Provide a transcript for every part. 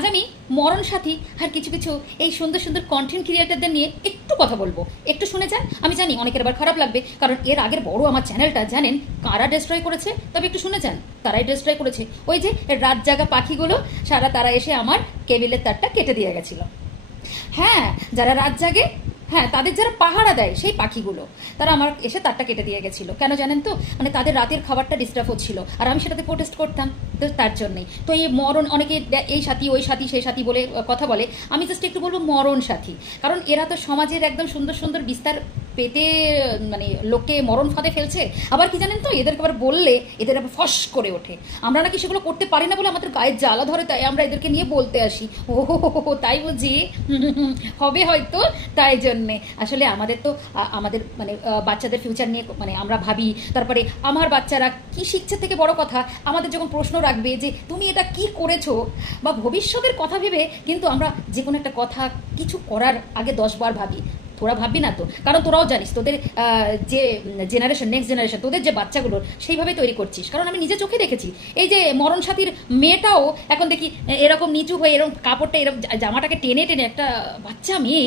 আজ আমি মরণ সাথী আর কিছু কিছু এই সুন্দর সুন্দর কন্টেন্ট ক্রিয়েটারদের নিয়ে একটু কথা বলবো, একটু শুনে যান। আমি জানি অনেকের আবার খারাপ লাগবে, কারণ এর আগের বড় আমার চ্যানেলটা জানেন কারা ডিস্ট্রয় করেছে, তবে একটু শুনে যান। তারাই ডিস্ট্রয় করেছে, ওই যে রাত জাগা পাখিগুলো, তারা এসে আমার কেবিলের তারটা কেটে দিয়ে গেছিল। হ্যাঁ, যারা রাত জাগে, হ্যাঁ তাদের যারা পাহারা দেয় সেই পাখিগুলো, তারা আমার এসে তারটা কেটে দিয়ে গেছিল। কেন জানেন তো, মানে তাদের রাতের খাবারটা ডিস্টার্ব হচ্ছিল, আর আমি সেটাতে প্রোটেস্ট করতাম, তো তার জন্যই। তো এই মরণ, অনেকে এই সাথী ওই সাথী সেই সাথী বলে কথা বলে, আমি জাস্ট একটু বলবো মরণ সাথী, কারণ এরা তো সমাজের একদম সুন্দর সুন্দর বিস্তার পেতে মানে লোককে মরণ ফাঁদে ফেলছে। আবার কি জানেন তো, এদেরকে আবার বললে এদের আবার ফস করে ওঠে। আমরা নাকি সেগুলো করতে পারি না বলে আমাদের গায়ে জ্বালা ধরে, তাই আমরা এদেরকে নিয়ে বলতে আসি, ও তাই বুঝি, হবে হয়তো তাই জন্যে। আসলে আমাদের তো আমাদের মানে বাচ্চাদের ফিউচার নিয়ে মানে আমরা ভাবি, তারপরে আমার বাচ্চারা কি শিখছে থেকে বড় কথা, আমাদের যখন প্রশ্ন রাখবে যে তুমি এটা কি করেছো বা ভবিষ্যতের কথা ভেবে কিন্তু আমরা যে কোনো একটা কথা কিছু করার আগে 10 বার ভাবি। তোরা ভাববি না তো, কারণ তোরাও জানিস তোদের যে জেনারেশন, নেক্সট জেনারেশন, তোদের যে বাচ্চাগুলো সেইভাবে তৈরি করছিস। কারণ আমি নিজে চোখে দেখেছি, এই যে মরণ সাথীর মেয়েটাও এখন দেখি এরকম নিচু হয়ে এরকম কাপড়টা এরকম জামাটাকে টেনে টেনে, একটা বাচ্চা মেয়ে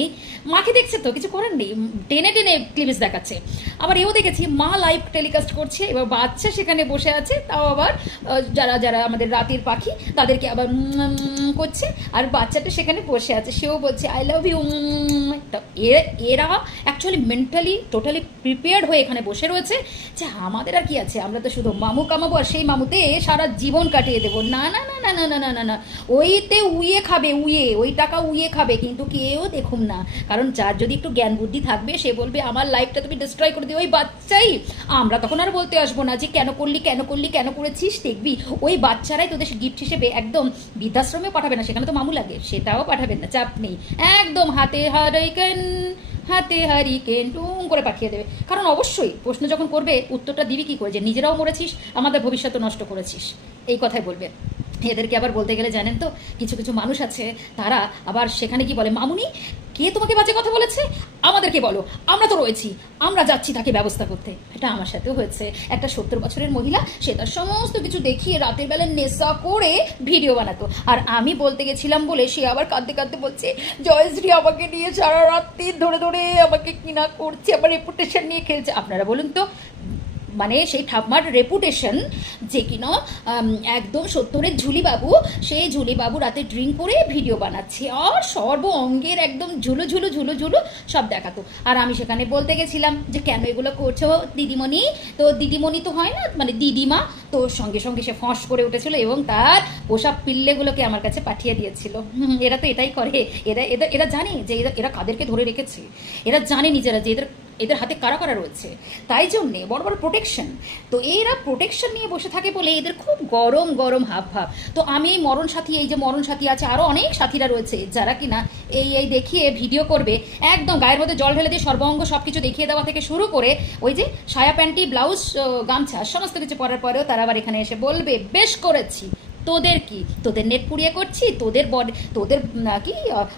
মাকে দেখছে তো কিছু করার নেই, টেনে টেনে ক্লিপস দেখাচ্ছে। আবার এও দেখেছি মা লাইভ টেলিকাস্ট করছে, এবার বাচ্চা সেখানে বসে আছে, তাও আবার যারা যারা আমাদের রাতের পাখি তাদেরকে আবার করছে, আর বাচ্চাটা সেখানে বসে আছে, সেও বলছে আই লাভ ইউ। এরা অ্যাকচুয়ালি মেন্টালি টোটালি প্রিপেয়ার্ড হয়ে এখানে বসে রয়েছে যে আমাদের আর কি আছে, আমরা তো শুধু মামু কামাবো আর সেই মামুতে সারা জীবন কাটিয়ে দেবো। না না না না না না না না না, ওইতে উইয়ে খাবে, উইয়ে ওই টাকা উইয়ে খাবে, কিন্তু কেউ দেখুম না। কারণ যার যদি একটু জ্ঞান বুদ্ধি থাকবে সে বলবে আমার লাইফটা তুমি ডিস্ট্রয় করে দিও, ওই বাচ্চাই। আমরা তখন আর বলতে আসবো না যে কেন করলি কেন করলি কেন করেছিস, দেখবি ওই বাচ্চারাই তোদের গিফট হিসেবে একদম বৃদ্ধাশ্রমে পাঠাবে না, সেখানে তো মামু লাগে, সেটাও পাঠাবেন না, চাপ নেই, একদম হাতে হারিকেন টুং করে পাঠিয়ে দেবে। কারণ অবশ্যই প্রশ্ন যখন করবে উত্তরটা দিবি কি করে, যে নিজেরাও মরেছিস আমাদের ভবিষ্যৎ নষ্ট করেছিস, এই কথাই বলবে। এদেরকে আবার বলতে গেলে জানেন তো, কিছু কিছু মানুষ আছে তারা আবার সেখানে কি বলে, মামুনি কে তোমাকে বাজে কথা বলেছে আমাদেরকে বলো, আমরা তো রয়েছি, আমরা যাচ্ছি তাকে ব্যবস্থা করতে। এটা আমার সাথেও হয়েছে। একটা 70 বছরের মহিলা, সে তার সমস্ত কিছু দেখিয়ে রাতের বেলা নেশা করে ভিডিও বানাতো, আর আমি বলতে গেছিলাম বলে সে আবার কাঁদতে কাঁদতে বলছে জয়শ্রী আমাকে নিয়ে সারা রাত্রি ধরে ধরে আমাকে কিনা করছে, আমার রেপুটেশন নিয়ে খেলছে। আপনারা বলুন তো, মানে সেই ঠাম্মার রেপুটেশন যে কিনা একদম 70-এর ঝুলিবাবু, সেই ঝুলিবাবু রাতে ড্রিঙ্ক করে ভিডিও বানাচ্ছে আর সর্ব অঙ্গের একদম ঝুলো ঝুলো ঝুলো ঝুলো সব দেখাতো। আর আমি সেখানে বলতে গেছিলাম যে কেন এগুলো করছো দিদিমণি, তো দিদিমণি তো হয় না, মানে দিদিমা, তো সঙ্গে সঙ্গে সে ফস করে উঠেছিল এবং তার পোশাক পিল্লেগুলোকে আমার কাছে পাঠিয়ে দিয়েছিল। এরা তো এটাই করে, এরা জানে যে এরা কাদেরকে ধরে রেখেছে, এরা জানে নিজেরা যে এদের হাতে কারা কারা রয়েছে, তাই জন্যে বড় বড় প্রোটেকশন। তো এরা প্রোটেকশন নিয়ে বসে থাকে বলে এদের খুব গরম গরম হাব ভাব। তো আমি এই মরণ সাথী, এই যে মরণ সাথী আছে, আরও অনেক সাথীরা রয়েছে যারা কিনা এই দেখিয়ে ভিডিও করবে, একদম গায়ের মধ্যে জল ঢেলে দিয়ে সর্বাঙ্গ সব কিছু দেখিয়ে দেওয়া থেকে শুরু করে ওই যে সায়া প্যান্টি ব্লাউজ গামছা সমস্ত কিছু পরার পরেও তারা আবার এখানে এসে বলবে বেশ করেছি, তোদের কি, তোদের নেট পুড়িয়ে করছি, তোদের তোদের কি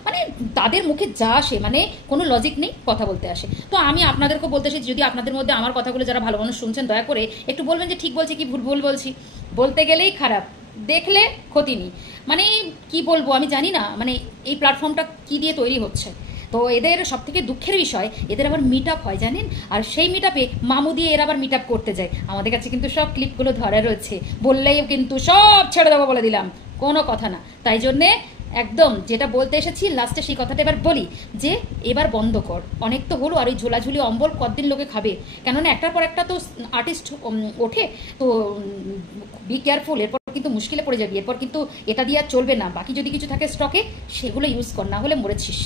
মানে তাদের মুখে যা আসে, মানে কোনো লজিক নেই, কথা বলতে আসে। তো আমি আপনাদেরকেও বলতে আসি, যদি আপনাদের মধ্যে আমার কথাগুলো যারা ভালো মানুষ শুনছেন দয়া করে একটু বলবেন যে ঠিক বলছি কি ভুল ভুল বলছি। বলতে গেলেই খারাপ, দেখলে ক্ষতি নেই, মানে কি বলবো আমি জানি না, মানে এই প্ল্যাটফর্মটা কি দিয়ে তৈরি হচ্ছে। তো এদের সব থেকে দুঃখের বিষয়, এদের আবার মিট আপ হয় জানেন, আর সেই মিট আপে মামু দিয়ে এরা আবার মিট আপ করতে যায়। আমাদের কাছে কিন্তু সব ক্লিপগুলো ধরা রয়েছে, বললেই কিন্তু সব ছেড়ে দেবো বলে দিলাম, কোনো কথা না। তাই জন্যে একদম যেটা বলতে এসেছি লাস্টে সেই কথাটা এবার বলি যে এবার বন্ধ কর, অনেক তো হলো, আর ওই ঝোলাঝুলি অম্বল কতদিন লোকে খাবে, কেননা একটার পর একটা তো আর্টিস্ট ওঠে, তো বি কেয়ারফুল, এরপর কিন্তু মুশকিলে পড়ে যাবি, এরপর কিন্তু এটা দিয়ে আর চলবে না। বাকি যদি কিছু থাকে স্টকে সেগুলো ইউজ কর, না হলে মরেছিস।